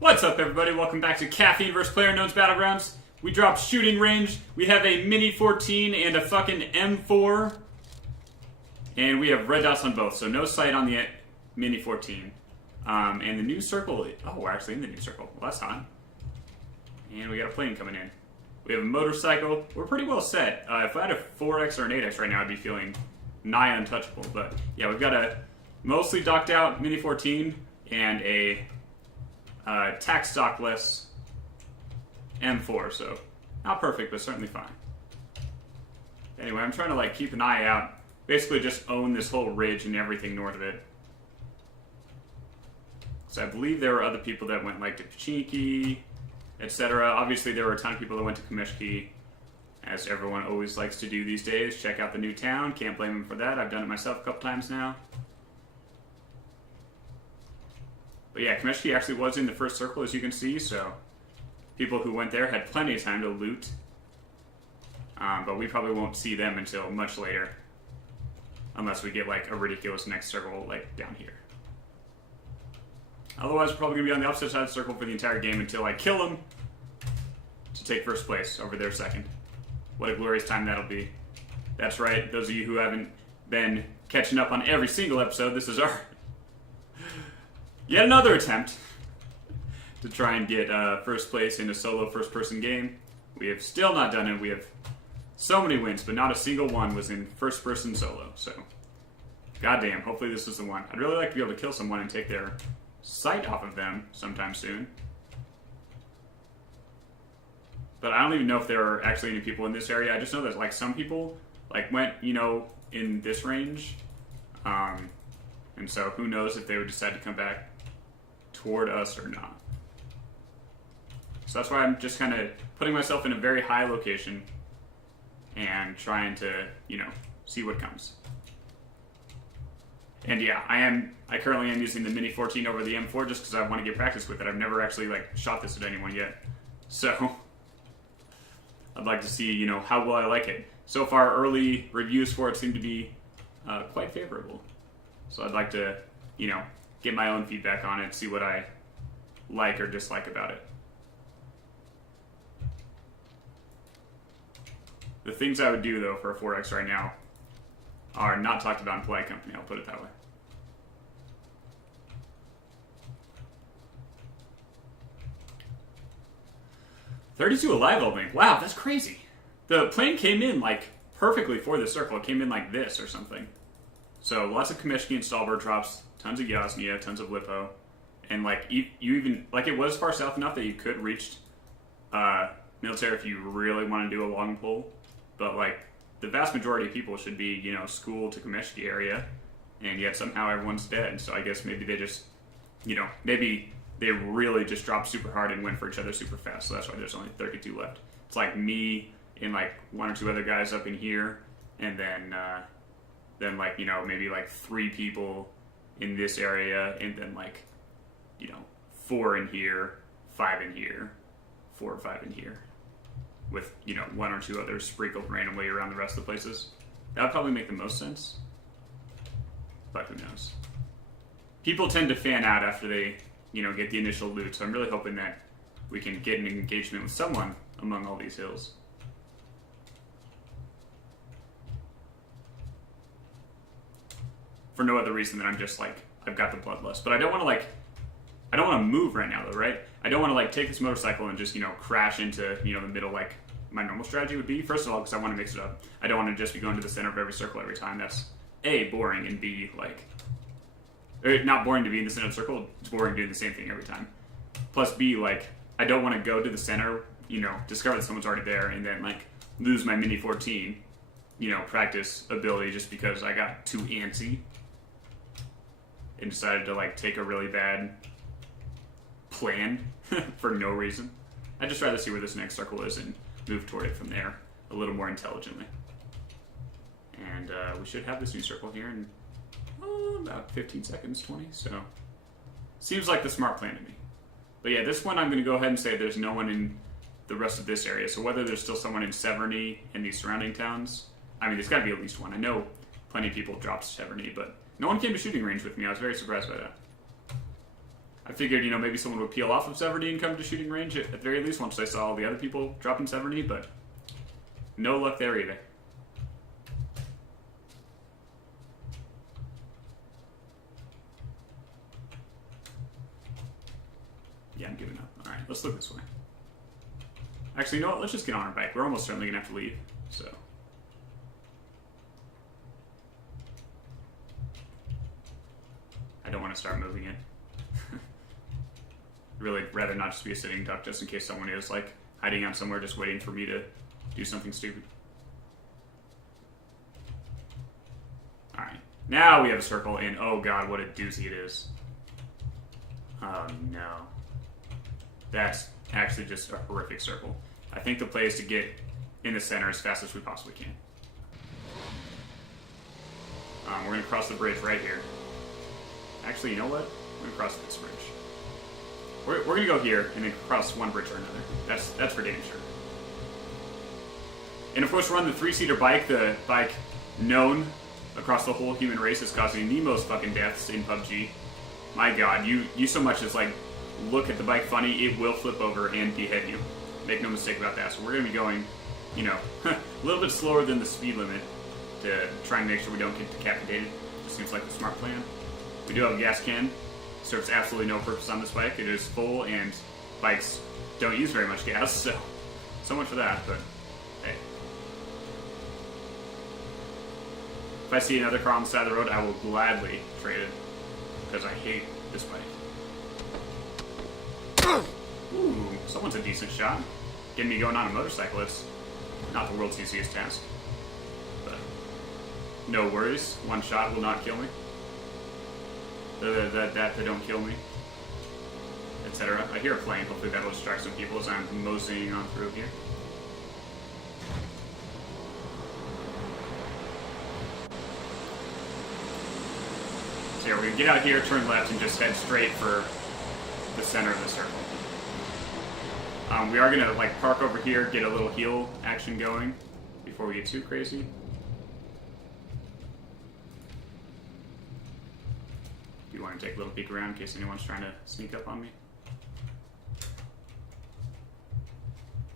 What's up, everybody? Welcome back to Caffeine vs. PLAYERUNKNOWN'S BATTLEGROUNDS. We dropped shooting range. We have a Mini 14 and a fucking M4. And we have red dots on both, so no sight on the Mini 14. And the new circle... Oh, we're actually in the new circle. Well, that's hot. And we got a plane coming in. We have a motorcycle. We're pretty well set. If I had a 4X or an 8X right now, I'd be feeling nigh untouchable. But, yeah, we've got a mostly docked out Mini 14 and a... tax stockless M4, so not perfect, but certainly fine. Anyway, I'm trying to like keep an eye out, basically just own this whole ridge and everything north of it. So I believe there were other people that went like to Pachinki, etc. Obviously there were a ton of people that went to Kameshki, as everyone always likes to do these days. Check out the new town, can't blame them for that. I've done it myself a couple times now. But yeah, Kameshki actually was in the first circle, as you can see, so people who went there had plenty of time to loot. But we probably won't see them until much later. Unless we get like a ridiculous next circle like down here. Otherwise, we're probably going to be on the opposite side of the circle for the entire game until I kill them to take first place over their second. What a glorious time that'll be. That's right, those of you who haven't been catching up on every single episode, this is our... yet another attempt to try and get first place in a solo first-person game. We have still not done it. We have so many wins, but not a single one was in first-person solo. So, goddamn, hopefully this is the one. I'd really like to be able to kill someone and take their sight off of them sometime soon. But I don't even know if there are actually any people in this area. I just know that like some people like went, you know, in this range. And so who knows if they would decide to come back toward us or not. So that's why I'm just kind of putting myself in a very high location and trying to, you know, see what comes. And yeah, I currently am using the Mini 14 over the M4 just because I want to get practice with it. I've never actually like shot this at anyone yet. So I'd like to see, you know, how well I like it. So far, early reviews for it seem to be quite favorable. So I'd like to, you know, get my own feedback on it, see what I like or dislike about it. The things I would do, though, for a 4X right now are not talked about in Polite Company, I'll put it that way. .32 alive opening. Wow, that's crazy. The plane came in, like, perfectly for this circle. It came in like this or something. So lots of Kameshki and Stalbird drops, tons of Yasnia, tons of Lipo, and like you even like it was far south enough that you could reach military if you really want to do a long pull, but like the vast majority of people should be, you know, school to Kameshki area, and yet somehow everyone's dead. So I guess maybe they just, you know, maybe they really just dropped super hard and went for each other super fast. So that's why there's only 32 left. It's like me and like one or two other guys up in here, and then like, you know, maybe like 3 people in this area, and then like, you know, 4 in here, 5 in here, 4 or 5 in here, with, you know, 1 or 2 others sprinkled randomly around the rest of the places. That would probably make the most sense, but who knows. People tend to fan out after they, you know, get the initial loot, so I'm really hoping that we can get an engagement with someone among all these hills. For no other reason than I'm just like, I've got the bloodlust. But I don't want to like, I don't want to move right now though, right? I don't want to like take this motorcycle and just, you know, crash into, you know, the middle like my normal strategy would be. First of all, because I want to mix it up. I don't want to just be going to the center of every circle every time. That's A, boring, and B, like, not boring to be in the center of the circle, it's boring doing the same thing every time. Plus B, like, I don't want to go to the center, you know, discover that someone's already there, and then like lose my Mini 14, you know, practice ability just because I got too antsy and decided to like take a really bad plan for no reason. I'd just rather see where this next circle is and move toward it from there a little more intelligently. And we should have this new circle here in about 15 seconds, 20, so seems like the smart plan to me. But yeah, this one I'm going to go ahead and say there's no one in the rest of this area, so whether there's still someone in Severny and these surrounding towns, I mean, there's got to be at least one. I know plenty of people dropped Severny, but no one came to shooting range with me. I was very surprised by that. I figured, you know, maybe someone would peel off of Severny and come to shooting range at the very least once I saw all the other people dropping Severny, but no luck there either. Yeah, I'm giving up. Alright, let's look this way. Actually, you know what? Let's just get on our bike. We're almost certainly going to have to leave, so. I don't want to start moving it. Really rather not just be a sitting duck just in case someone is like hiding out somewhere just waiting for me to do something stupid. Alright, now we have a circle and oh god, what a doozy it is. Oh no. That's actually just a horrific circle. I think the play is to get in the center as fast as we possibly can. We're going to cross the bridge right here. Actually, you know what? We're going to cross this bridge. We're going to go here and then cross one bridge or another. That's for damn sure. And of course, we're on the 3-seater bike, the bike known across the whole human race as causing the most fucking deaths in PUBG. My god, you so much as like look at the bike funny, it will flip over and behead you. Make no mistake about that. So we're going to be going, you know, a little bit slower than the speed limit to try and make sure we don't get decapitated. Just seems like the smart plan. We do have a gas can. Serves absolutely no purpose on this bike. It is full and bikes don't use very much gas, so much for that, but hey. If I see another car on the side of the road, I will gladly trade it, because I hate this bike. Ooh, someone's a decent shot. Getting me going on a motorcycle, it's not the world's easiest task. But no worries, one shot will not kill me. They don't kill me, etc. I hear a plane, hopefully that will distract some people as I'm moseying on through here. So here, we're going to get out here, turn left, and just head straight for the center of the circle. We are going to like park over here, get a little heal action going before we get too crazy. Do you want to take a little peek around in case anyone's trying to sneak up on me?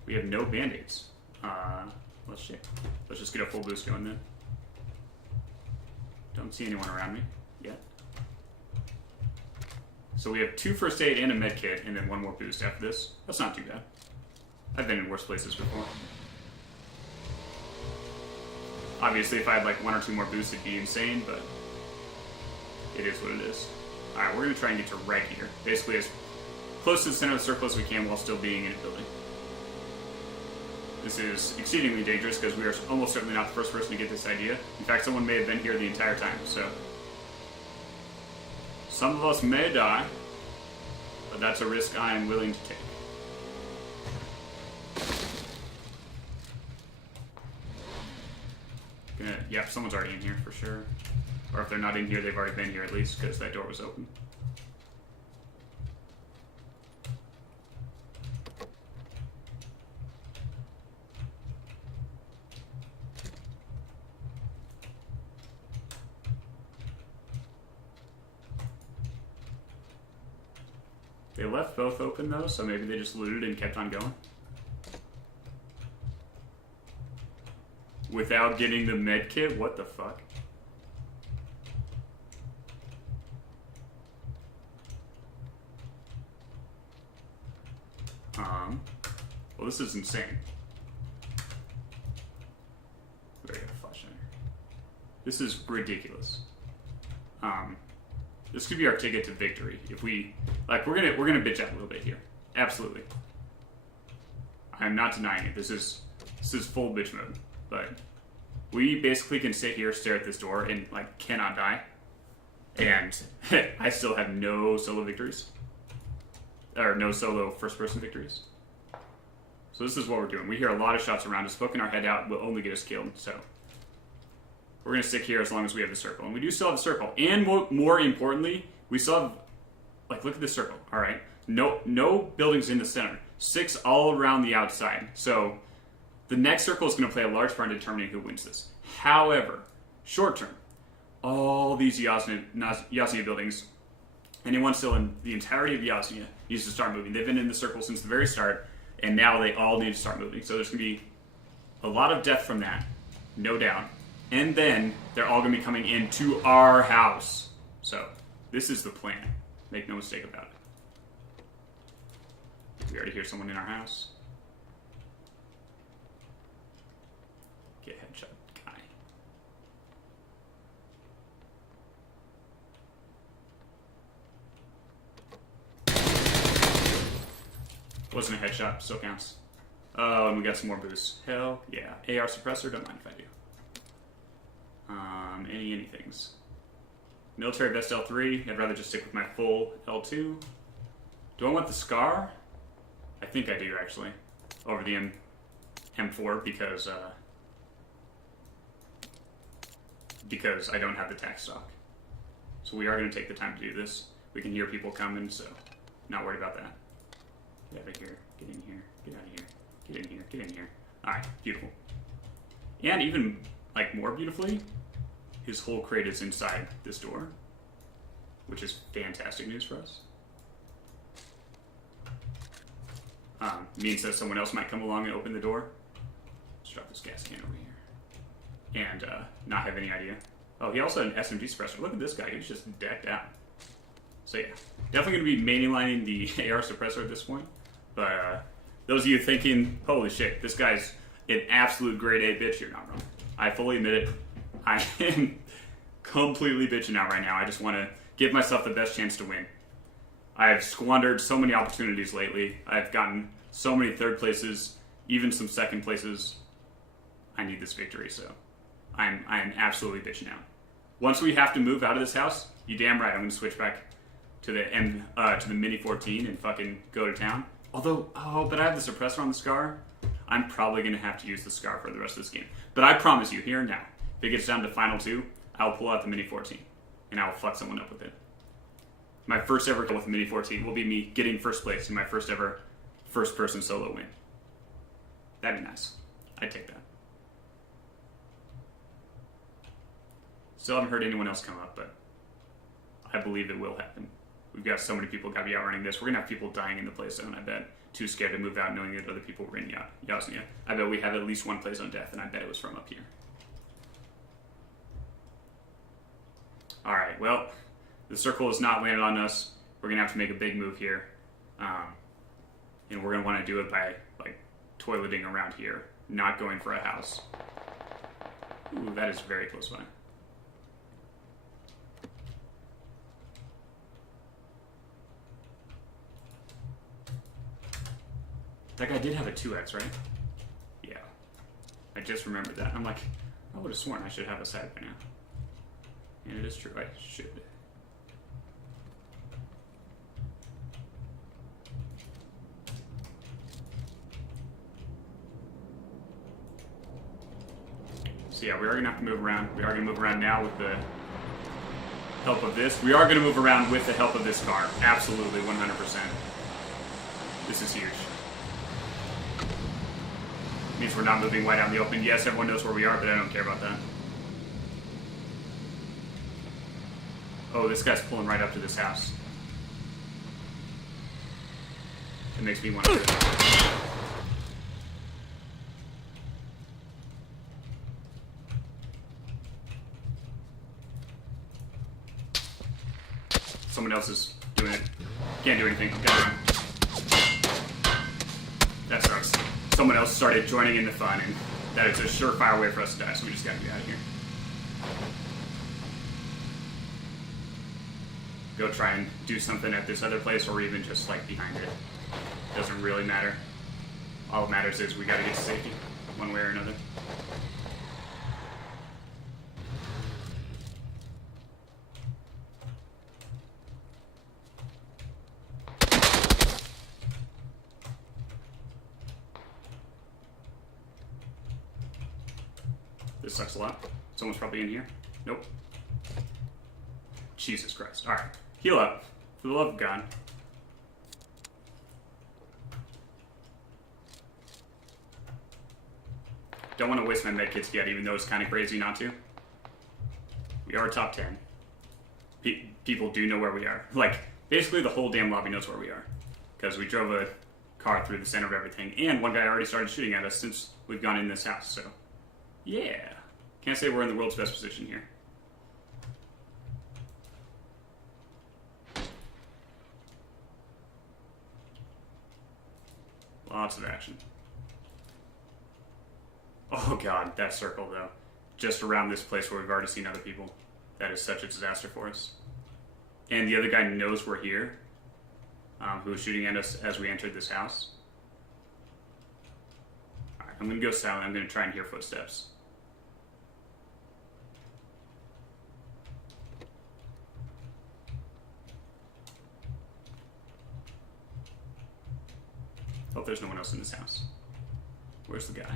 We have no band-aids. Let's just get a full boost going then. Don't see anyone around me yet. So we have 2 first aid and a med kit, and then 1 more boost after this. That's not too bad. I've been in worse places before. Obviously, if I had like 1 or 2 more boosts, it'd be insane, but it is what it is. Alright, we're going to try and get to right here. Basically as close to the center of the circle as we can while still being in a building. This is exceedingly dangerous because we are almost certainly not the first person to get this idea. In fact, someone may have been here the entire time, so some of us may die, but that's a risk I am willing to take. Yeah, someone's already in here for sure. Or if they're not in here, they've already been here at least because that door was open. They left both open though, so maybe they just looted and kept on going. Without getting the med kit? What the fuck? Well, this is insane. Where got a flashlight? This is ridiculous. This could be our ticket to victory if we like. We're gonna bitch out a little bit here. Absolutely. I'm not denying it. This is full bitch mode. But we basically can sit here, stare at this door, and like cannot die. And I still have no solo victories. Or no solo first-person victories. So this is what we're doing. We hear a lot of shots around us. Poking our head out will only get us killed. So we're going to stick here as long as we have the circle. And we do still have the circle. And more importantly, we still have... Like, look at this circle. All right. No buildings in the center. 6 all around the outside. So the next circle is going to play a large part in determining who wins this. However, short term, all these Yasna buildings Anyone still in the entirety of Yasnia needs to start moving. They've been in the circle since the very start, and now they all need to start moving. So there's going to be a lot of death from that, no doubt. And then they're all going to be coming into our house. So this is the plan. Make no mistake about it. We already hear someone in our house. Get headshot guy. Wasn't a headshot, still counts. Oh, and we got some more boosts. Hell yeah. AR suppressor, don't mind if I do. Anythings. Military vest L3. I'd rather just stick with my full L2. Do I want the SCAR? I think I do, actually. Over the M4 because I don't have the tac stock. So we are going to take the time to do this. We can hear people coming, so not worried about that. Get out of here. Get in here. Get out of here. Get in here. Get in here. Alright, beautiful. And even, like, more beautifully, his whole crate is inside this door, which is fantastic news for us. Means that someone else might come along and open the door. Let's drop this gas can over here. And not have any idea. Oh, he also had an SMG suppressor. Look at this guy. He's just decked out. So yeah, definitely going to be mainlining the AR suppressor at this point. But those of you thinking, holy shit, this guy's an absolute grade A bitch, you're not wrong. I fully admit it. I am completely bitching out right now. I just want to give myself the best chance to win. I've squandered so many opportunities lately. I've gotten so many third places, even some second places. I need this victory, so I'm absolutely bitching out. Once we have to move out of this house, you damn right I'm going to switch back to the Mini 14 and fucking go to town. Although, but I have the suppressor on the SCAR. I'm probably going to have to use the SCAR for the rest of this game. But I promise you, here and now, if it gets down to final 2, I'll pull out the Mini 14 and I'll fuck someone up with it. My first ever kill with the Mini 14 will be me getting first place in my first ever first-person solo win. That'd be nice. I'd take that. Still haven't heard anyone else come up, but I believe it will happen. We've got so many people got to be outrunning this. We're going to have people dying in the play zone, I bet. Too scared to move out knowing that other people were in Yasnia. I bet we have at least one play zone death, and I bet it was from up here. Alright, well, the circle has not landed on us. We're going to have to make a big move here. And we're going to want to do it by, like, toileting around here, not going for a house. Ooh, that is very close by. That guy did have a 2x, right? Yeah. I just remembered that. I'm like, I would have sworn I should have a side by now. And it is true, I should. So yeah, we are going to have to move around. We are going to move around now with the help of this. We are going to move around with the help of this car. Absolutely, 100%. This is huge. Means we're not moving wide out in the open. Yes, everyone knows where we are, but I don't care about that. Oh, this guy's pulling right up to this house. It makes me want to do it. Someone else is doing it. Can't do anything. That sucks. Someone else started joining in the fun, and that is a surefire way for us to die, so we just gotta get out of here. Go try and do something at this other place, or even just, like, behind it. Doesn't really matter. All that matters is we gotta get to safety, one way or another. This sucks a lot. Someone's probably in here. Nope. Jesus Christ. Alright. Heal up. For the love of God. Don't want to waste my medkits yet, even though it's kind of crazy not to. We are top 10. People do know where we are. Like, Basically, the whole damn lobby knows where we are. Because we drove a car through the center of everything. And one guy already started shooting at us since we've gone in this house, so... Yeah. Can't say we're in the world's best position here. Lots of action. Oh god, that circle though. Just around this place where we've already seen other people. That is such a disaster for us. And the other guy knows we're here. Who was shooting at us as we entered this house. Alright, I'm gonna go silent. I'm gonna try and hear footsteps. Hope there's no one else in this house. Where's the guy?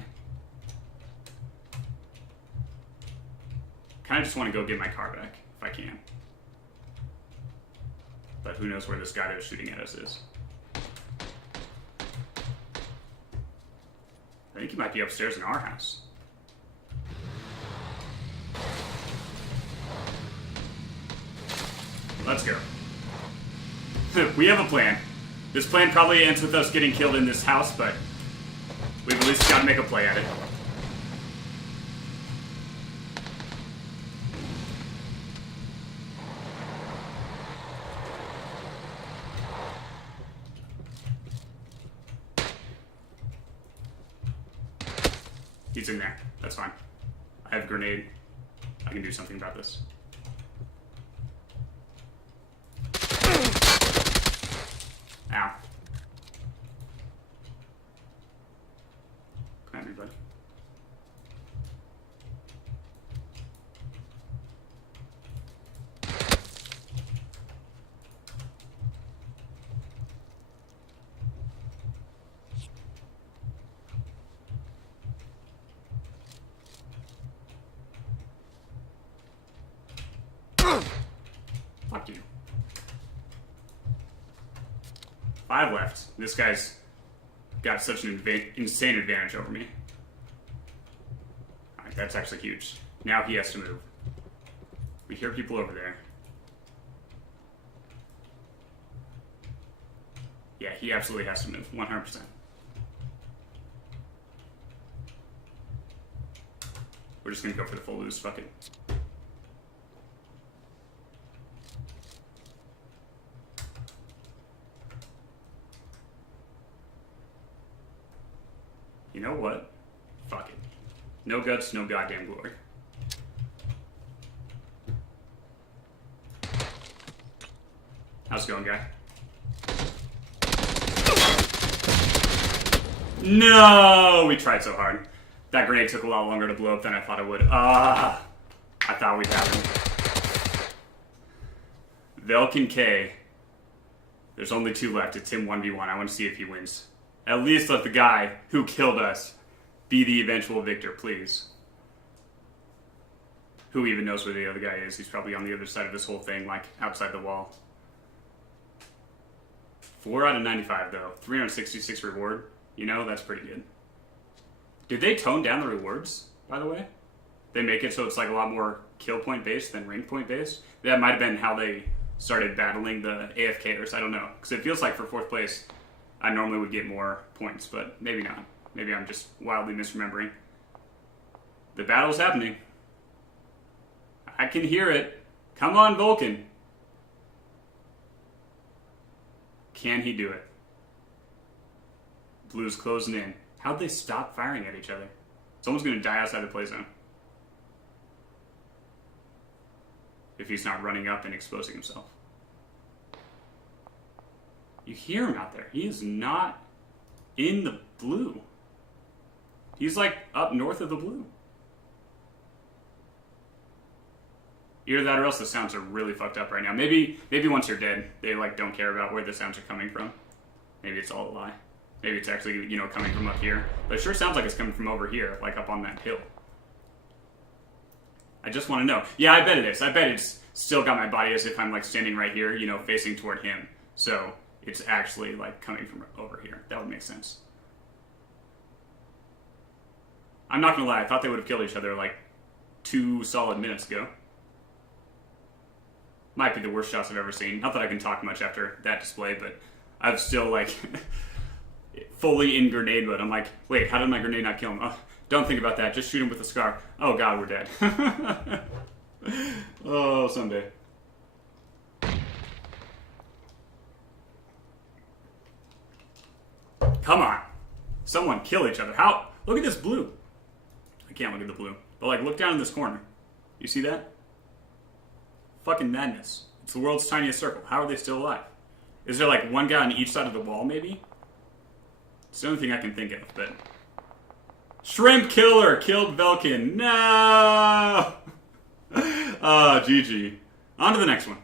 Kinda just want to go get my car back, if I can. But who knows where this guy that was shooting at us is. I think he might be upstairs in our house. Let's go. We have a plan. This plan probably ends with us getting killed in this house, but we've at least got to make a play at it. He's in there. That's fine. I have a grenade. I can do something about this. Ow. Come at me, buddy. Fuck you. 5 left. This guy's got such an insane advantage over me. Alright, that's actually huge. Now he has to move. We hear people over there. Yeah, he absolutely has to move. 100%. We're just gonna go for the full lose. Fuck it. You know what? Fuck it. No guts, no goddamn glory. How's it going, guy? No! We tried so hard. That grenade took a lot longer to blow up than I thought it would. I thought we'd have him. Velkin K. There's only 2 left. It's him 1v1. I want to see if he wins. At least let the guy who killed us be the eventual victor, please. Who even knows where the other guy is? He's probably on the other side of this whole thing, like outside the wall. 4 out of 95, though. 366 reward. You know, that's pretty good. Did they tone down the rewards, by the way? They make it so it's like a lot more kill point based than rank point based? That might have been how they started battling the AFKers. I don't know. Because it feels like for 4th place, I normally would get more points, but maybe not. Maybe I'm just wildly misremembering. The battle's happening. I can hear it. Come on, Vulcan. Can he do it? Blue's closing in. How'd they stop firing at each other? Someone's going to die outside the play zone. If he's not running up and exposing himself. You hear him out there. He is not in the blue. He's like up north of the blue. Either that or else the sounds are really fucked up right now. Maybe once you're dead, they like don't care about where the sounds are coming from. Maybe it's all a lie. Maybe it's actually, you know, coming from up here. But it sure sounds like it's coming from over here, like up on that hill. I just want to know. Yeah, I bet it is. I bet it's still got my body as if I'm like standing right here, you know, facing toward him. So it's actually like coming from over here. That would make sense. I'm not gonna lie, I thought they would have killed each other like 2 solid minutes ago. Might be the worst shots I've ever seen. Not that I can talk much after that display, but I'm still like fully in grenade mode. I'm like, wait, how did my grenade not kill him? Oh, don't think about that. Just shoot him with a scar. Oh god, we're dead. Oh, someday. Come on. Someone kill each other. How? Look at this blue. I can't look at the blue. But like, look down in this corner. You see that? Fucking madness. It's the world's tiniest circle. How are they still alive? Is there like one guy on each side of the wall, maybe? It's the only thing I can think of, but... Shrimp Killer killed Velkin. No! GG. On to the next one.